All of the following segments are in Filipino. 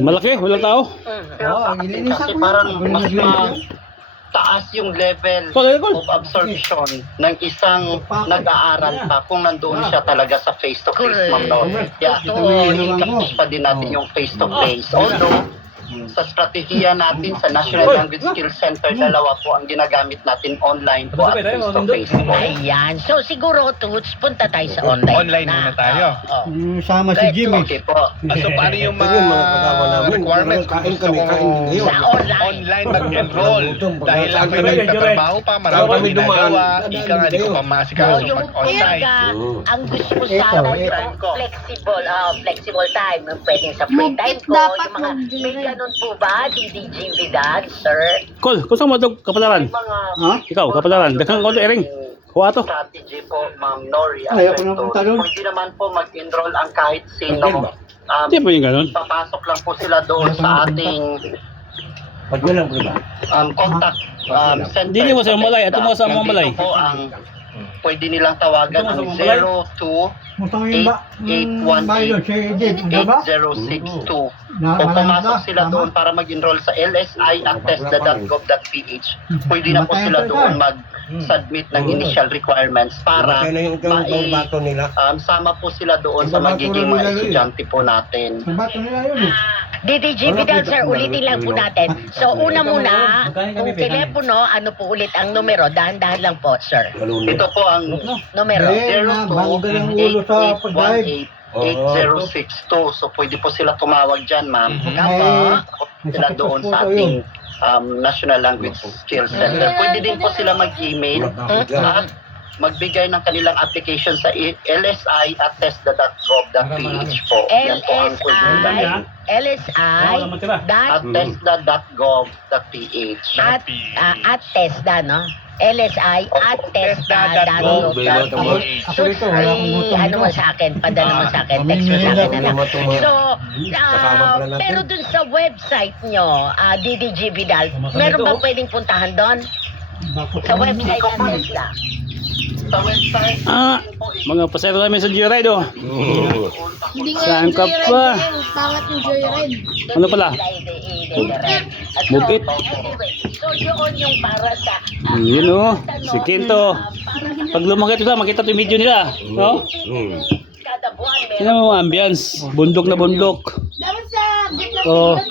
Malaki, walang tao. Kasi parang mas taas yung level of absorption ng isang nag-aaral pa kung nandoon siya talaga sa face-to-face, Ma'am Nor. Yeah, i-practice pa din natin yung face-to-face. Although, sa strategiya natin sa National Language Skills Center, dalawa po ang ginagamit natin online po at face-to-face po. Ayan. So, siguro, Toots, punta tayo sa online. Online muna tayo. Sama si Jimmy. Okay po. So, paano yung mga requirements kung gusto ko Sa online mag-enroll? Dahil lang kayo nagtatrabaho pa, marami kami ginagawa, ika nga, di ko pa maasikaso yung mag-online. ang gusto mo sana yung flexible time. Pwedeng sa free time ko. Yung mga, may ganun po ba? DDG Vidal, sir? Kol, kung saan mo ito kapalaran? Ikaw, kapalaran. Daghang konti, Ering. Kuha to. Strategy po, Ma'am Nori. Ayaw ko na punta doon. Pwede naman po mag-enroll ang kahit sino. Hindi po yung ganun. Papasok lang po sila doon sa ating contact center. Hindi mo sa Malay, at mo sa Malay. Dito po ang pwede nilang tawagan ang 02-811-8062. Kung pumasok sila doon para mag-enroll sa LSI at testa.gov.ph, pwede na po sila doon mag-submit ng initial requirements para sama po sila doon sa magiging mga estudyante po natin. DDG Vidal, sir, ulitin lang po natin. So, una muna, kung telepono, ano po ulit ang numero? Dahan-dahan lang po, sir. Ito po ang Numero. 02-811-8062. So, pwede po sila tumawag dyan, ma'am. Sila doon sa ating National Language Skills Center. Pwede din po sila mag-email at magbigay ng kanilang application sa LSI at testa.gov.ph po. Yan po ang pwede. LSI At testa.gov.ph. at TESDA, no? LSI at TESDA.gov.ph. So, ano mo sa akin, padala mo sa akin, text mo sa akin. So, pero dun sa website nyo, DDG Vidal, meron ba pwedeng puntahan doon? Sa website ng TESDA? Sa website, Mga pasero namin sa Joyride, oh. Hindi nga Saan yung ka joyride pa? yan. Pangat yung joyride. Ano pala? Bukit. So, yun yung para sa... Yun, oh. Si Kinto. Pag lumaki ito, makita ito yung video nila. No? Kada buwan, Tingnan mo ang ambience. Bundok na bundok. Dapat sa gitna Oh. ng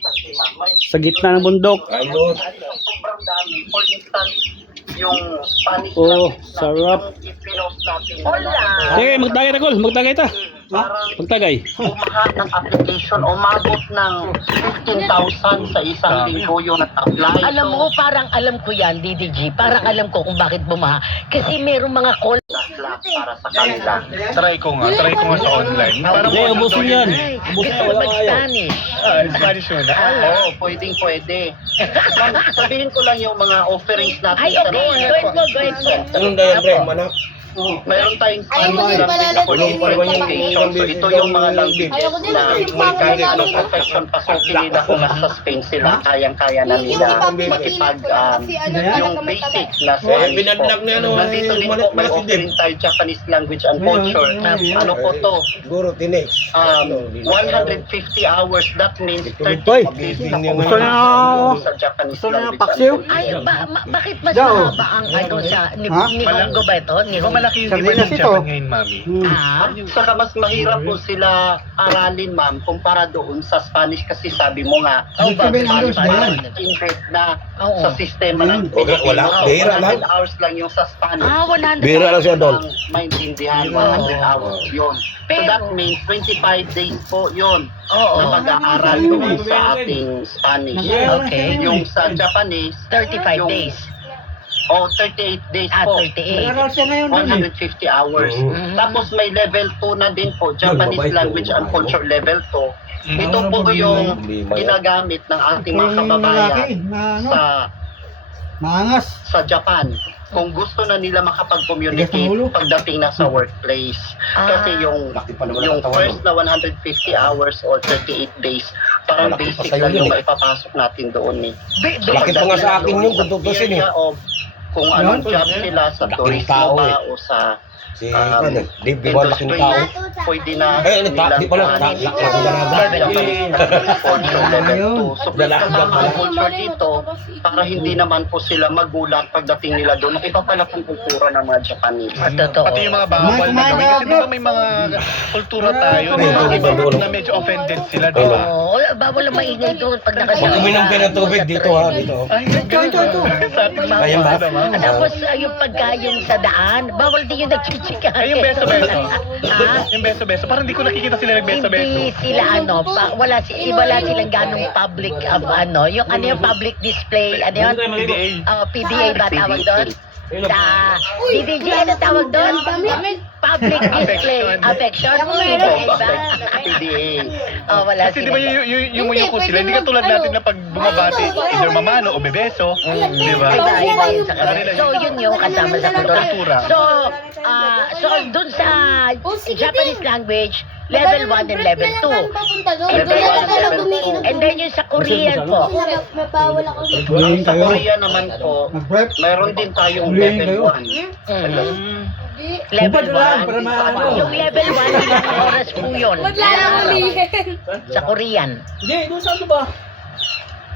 kasi ng payat. Sa gitna ng bundok. sobrang dami. For instance, yung Spanish Oh, language natin, sarap. yung i-pinost natin. Hola! Sige, magtagay na, Kol. Magtagay ta. Parang Magtagay. bumaha ng application, umabot ng 15,000 sa isang linggo yung nag-apply. Alam mo, parang alam ko yan, DDG. Parang alam ko kung bakit bumaha. Kasi merong mga call. Para sa kanila. Try ko nga sa online. Parang Hindi, ubusin yan. Ay, Ubusin gusto na, ko wala kaya. mag-Spanish. Spanish yun. Oo, pwede. Ma'am, sabihin ko lang yung mga offerings natin Ay, okay. Go ahead po, go ahead po. Anong diagram, manak? Mayroon tayong Ayaw ko Spanish din pala language lang for yung different mga education. So ito yung mga languages Ayaw ko din na yung mga kahit mga anong profession pasukin nila kung nasa Spain sila, kayang-kaya na nila makipag yung basic na Spanish po. binadlag niya, no, Nandito din po may offering tayo Japanese language and culture. Ano po to? Siguro, tinex. 150 hours. That means 30 Hoy, days gusto na niya- sa Japanese gusto niya language. paksiw? Ay, bakit mas Daw. mahaba ang ano sa Ha? Nihongo ba ito? Di ba malaki yung Sardinas demand ng ito. Japan ngayon, mami? Saka mas mahirap po sila aralin, ma'am, kumpara doon sa Spanish kasi sabi mo nga, Ibig sabihin, Andres, parang yan. invest na Oo. sa sistema ng Wala, bihira lang. 100 hours lang yung sa Spanish. 100. Bihira lang siya doon. Ang maintindihan, 100 hours yun. So Pero- that means 25 days po yun Oo. na mag-aaral doon sa ating Spanish. Okay. Yung sa Japanese, 35 yung- days. 38 days po. 38. Nag-aral siya ngayon dun eh. 150 hours. Mhm. Tapos may level 2 na din po, Japanese Language and Culture level 2. Ito po yung ginagamit ng ating mga kababayan sa Maangas. Japan. Kung gusto na nila makapag-communicate pagdating na sa workplace. Kasi yung first na 150 hours or 38 days, parang Malaki pa basic sa'yo lang yung yun eh. maipapasok natin doon eh. Laki pa nga sa akin yung kung tutusin eh. Kung anong Yan. job sila sa Laking turismo tao ba eh. o sa Si Dave Biwalas yung industry, tao. pwede na Di pala, level 2. So, kasama ang culture dito para hindi naman po sila magulat pagdating nila doon. Iba pala pong kultura ng mga Japanese. Totoo. Pati yung mga bawal na gawin. Kasi di ba may mga kultura tayo na medyo offended sila, di ba? Oo, bawal ang maingay doon pag Pag nakasama. uminom ka ng tubig dito ha, dito. Ay, ito. Ayan ba? Tapos yung pagkain sa daan, bawal din yung nagchichika. Ay, yung beso-beso. Ha? Yung beso-beso. Parang hindi ko nakikita sila nagbeso-beso. Hindi sila wala silang ganong public yung public display, PDA. PDA ba tawag doon? Sa DDG, ano tawag doon? Public display, affection, PDA ba? PDA. Wala Kasi di sila. ba yung yumuko sila, hindi ka tulad natin na pag bumabati, either mamano o bebeso, di ba? Iba yun sa kanila. So, yun yung kasama sa kultura. Kultura. So dun sa Japanese language, level 1 and level 2. Level 1 and level 2. And then yung sa Korean po. Mapawala ko. Sa Korea naman po, Mag-prep. meron din tayong Hulihin level kayo. 1. Level lang, 1. para maano. Yung level 1, ilang oras po yun Maglalangulihin. sa Korean. Hindi, doon saan ba?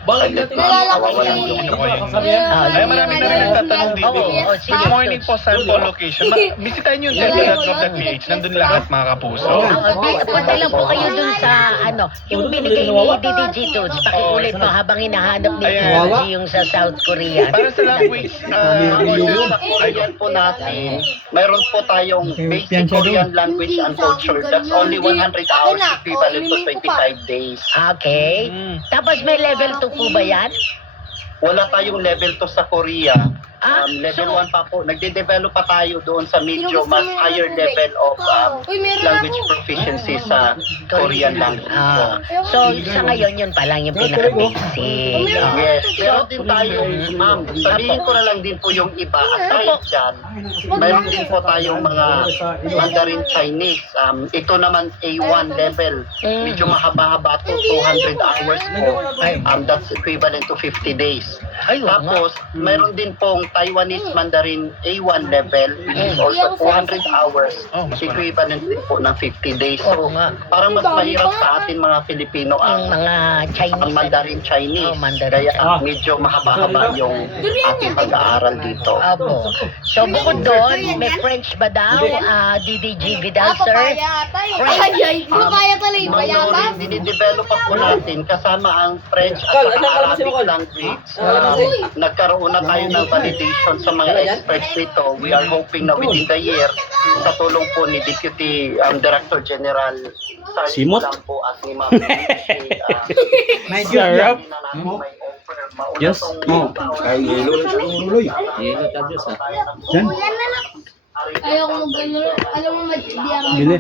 Bakit natin? Kawawalan yung Ay, marami na rin nagtatanong dito. Oo, sige. Good morning po, saan po location? Bisitahin nyo yung temple.gov.ph. Nandun lahat, mga kapuso. Punta lang po kayo dun sa yung binigay ni DDG Toots. Pakiulit mo habang hinahanap ni Ayan. DDG yung sa South Korea. Para sa language, Ayan po natin, mayroon po tayong basic Korean language and culture. That's only 100 hours equivalent to 25 days. Okay. Tapos may level 2 po ba yan? Wala tayong level 2 sa Korea. Level so- 1 pa po. Nagde-develop pa tayo doon sa medyo mas higher level of language proficiency sa Korean language po. So, sa ngayon, yun pa lang yung pinaka-basic. Yes, meron din tayong, ma'am, sabihin ko na lang din po yung iba. Aside dyan, meron din po tayong mga Mandarin Chinese. Ito naman A1 level. Medyo mahaba-haba to, 200 hours po. That's equivalent to 50 days. Ay, oo nga. Tapos, meron din pong Taiwanese Mandarin A1 level, which is also 200 hours, Oh, mas marami. equivalent din po ng 50 days. Oo So, nga. parang mas mahirap sa atin mga Pilipino Ang ang mga Chinese. ang Mandarin Chinese. Oh, Mandarin Kaya Chinese. medyo mahaba-haba yung ating pag-aaral dito. Opo. So, bukod doon, may French ba daw? DDG Vidal, sir? Papaya tayo. Ay, papaya tayo. Mga Payatas. dinidevelop pa po natin kasama ang French at saka Arabic language. Nagkaroon na tayo ng validation sa mga experts nito. We are hoping na within the year, sa tulong po ni Deputy Director General Simot? Lang po at ni Ma'am May Sarap. Yes. Ay, yelo lang sa tuloy. Yan. Ayoko mag-ano. Alam mo, mag-biyang. Bili.